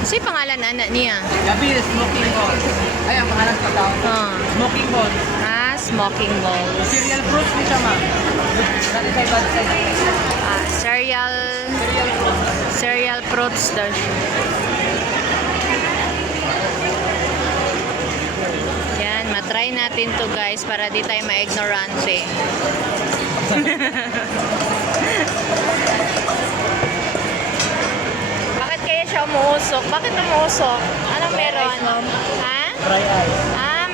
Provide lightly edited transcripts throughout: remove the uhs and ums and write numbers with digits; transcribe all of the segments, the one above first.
Kasi pangalan anak niya. Gabi, smoking balls. Ay, ang pangalan sa tao. Oh. Smoking balls. Ah, smoking balls. Cereal fruits ni siya, ma'am. Dati sa ibang side. Ah, cereal Cereal fruits. cereal fruits daw siya. Yan, matry natin to guys para di tayo ma-ignorante. Bakit kaya siya umuusok? Bakit umuusok? Anong meron? Ha? Dry ice. Ah,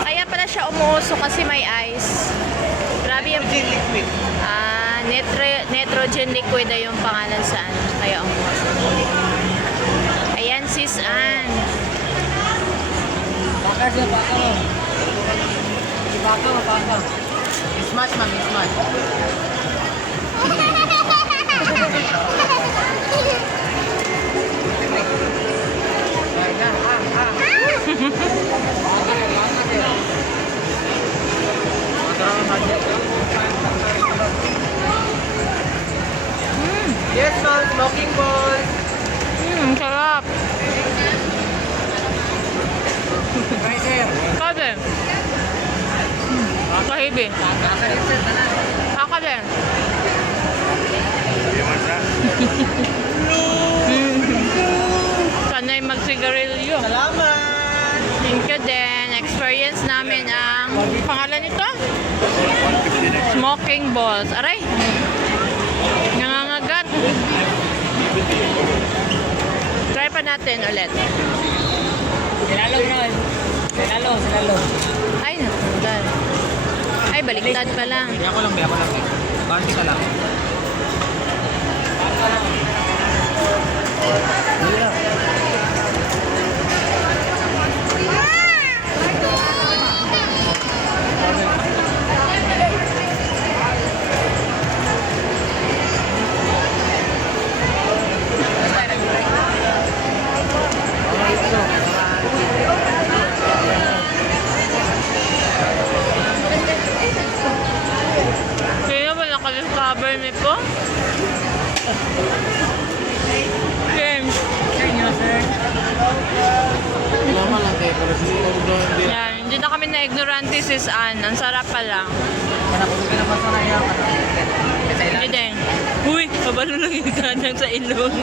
kaya pala siya umuusok kasi may ice. Grabe yung... Gin liquid. Ah, nitrogen liquid ay yung pangalan sa ano. Kaya umuusok. Ayan, sis Ann. Bakar siya, bakar mo. Bakar mo, bakar. Smash, ma'am, smash. Yes, ma'am, smoking balls. Sarap. Right there. Sabi. Kahibi. Ako din. Sanay magsigarilyo. Salamat! Thank you din. Experience namin ang pangalan nito? Smoking balls. Aray. Nangangagat. Try pa natin ulit. Sinalo naman. Sinalo. Ay, natanggal. Ay, baliktad pa lang. Biya ko lang. Banti ka lang. Kaya wala ka discover me po? James. Salamat lang kayo. Pero Yan, hindi na kami na ignorante sis Ann. Ang sarap pa lang. Manapugin naman sa naya. Hindi din. Uy, kabalo lang yung kanang sa ilong.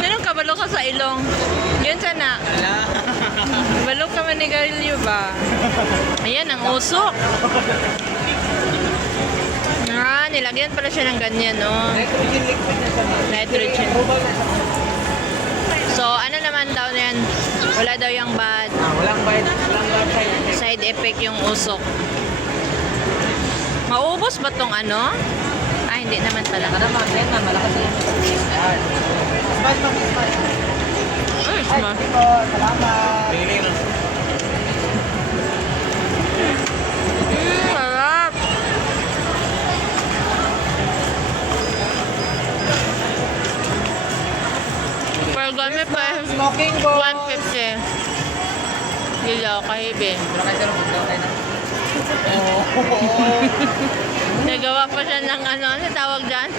Anong kabalo ka sa ilong? Yun sana. Kabalo ka manigarilyo ba? Ayan, ang usok. Ah, nilagyan pala siya ng ganyan, no? Nitrogen liquid na siya. Nitrogen. So, ano naman daw yan? Wala daw yung bad Walang bite. Walang bad side. side effect yung usok. Maubos ba tong ano? Ah, hindi naman pala. Kada mga yan na, malakas sa inyo. Yan. Smash, ma'am, smash. Ay, Ay, sma. sige po. Salamat. Sarap. Pero gamit pa Smoking balls. 150. Dilaw, kahibi. Wala kayo sir, magdaw kayo na. Nagawa pa siya ng ano tawag dyan?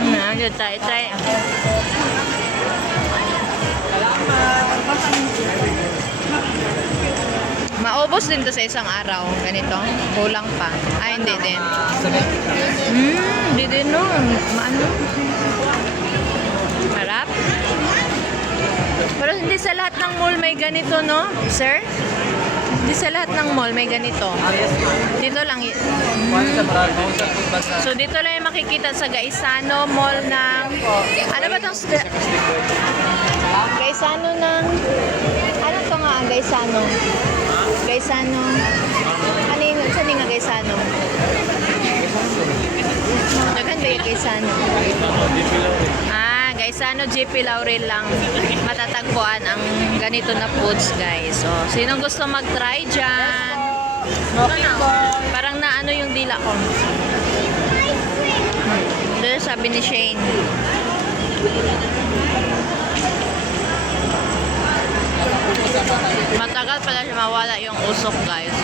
Ano tayo, try. Maubos din to sa isang araw. Ganito. Kulang pa. Ay, hindi din. Hindi din no. Maano? Harap. Pero hindi sa lahat ng mall may ganito, no? Sir? Hindi sa lahat ng mall may ganito. Yes, ma'am. Dito lang. Once sa brand, once sa food basa. So dito lang yung makikita sa Gaisano Mall ng... Ano ba itong... Gaisano ng... Ano to nga ang Gaisano? Gaisano... Ano yung... Saan yung nga Gaisano? Dagan ba yung Gaisano? Ah, Gaisano GP Laurel lang matatagpuan ang ganito na foods guys. So, sinong gusto mag-try dyan? Smoking balls. Parang naano yung dila ko. Doon sabi ni Shane. Matagal pala siya mawala yung usok guys.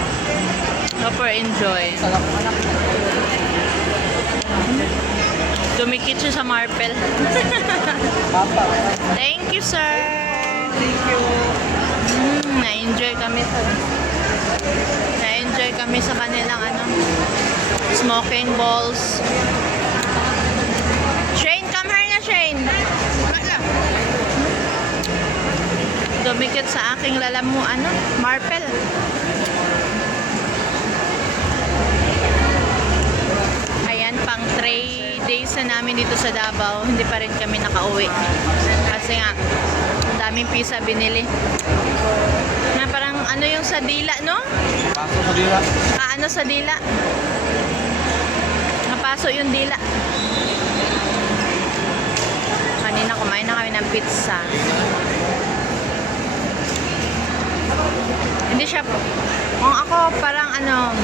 Super enjoy. Sarap anak. Dumikit siya sa marble. Papa. Thank you, sir. Thank you. Na-enjoy kami sa kanilang ano, smoking balls. Shane, come here na, Shane. Dumikit sa aking lalamu, ano, marble. Ayan, pang 3 days na namin dito sa Davao. Hindi pa rin kami nakauwi. Kasi nga, ang daming pizza binili. Na parang ano yung sa dila, no? Pasok sa dila. Ano sa dila? Napaso yung dila. Kanina kumain na kami ng pizza. Hindi siya, kung ako parang ano,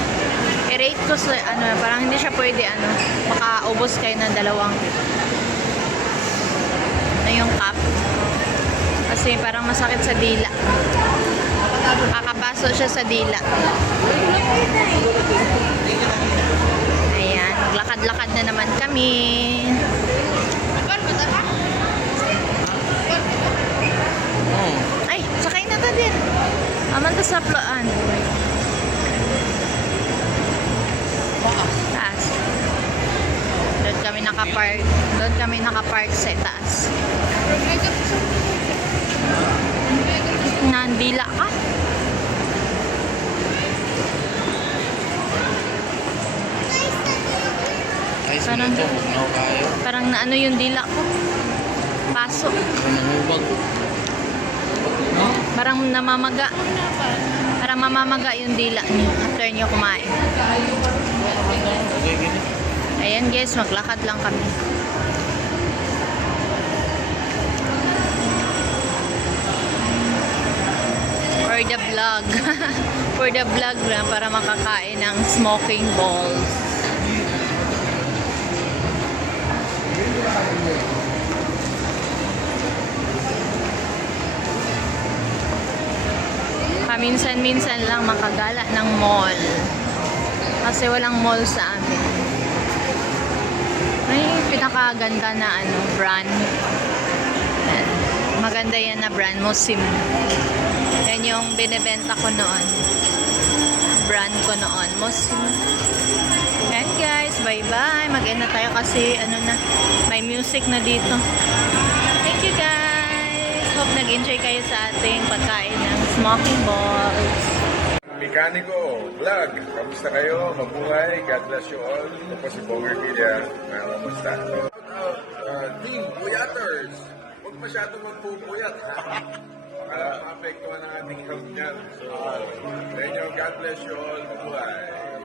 i-rate ko sa ano, parang hindi siya pwede ano, makaubos kayo ng dalawang na yung cup. Kasi parang masakit sa dila. Kakapaso siya sa dila. Ayan, maglakad-lakad na naman kami. Ay, sakay na ta din. Aman ta sa plaan. Taas. Doon kami nakapark sa taas. Nandila ka? Parang, parang naano yung dila ko. Paso. Parang namamaga. Parang mamamaga yung dila niyo after niyo kumain. Ayan guys, maglakad lang kami. For the vlog. For the vlog lang para makakain ng smoking balls. Paminsan-minsan lang makagala ng mall. Kasi walang mall sa amin. Ay, pinakaganda na ano, brand. Maganda yan na brand, Mosim. Yan yung binibenta ko noon. Brand ko noon, Mosim. Yan guys, bye-bye. Mag-end na tayo kasi ano na, may music na dito. Thank you guys. Hope nag-enjoy kayo sa ating pagkain ng smoking balls. Mekaniko, vlog. Kamusta kayo? Mabuhay. God bless you all. Ito po si Bonger Media. Kamusta? Team Puyaters. Huwag masyadong magpupuyat. Maapektuhan ang ating health niyan. So, God bless you all. Mabuhay.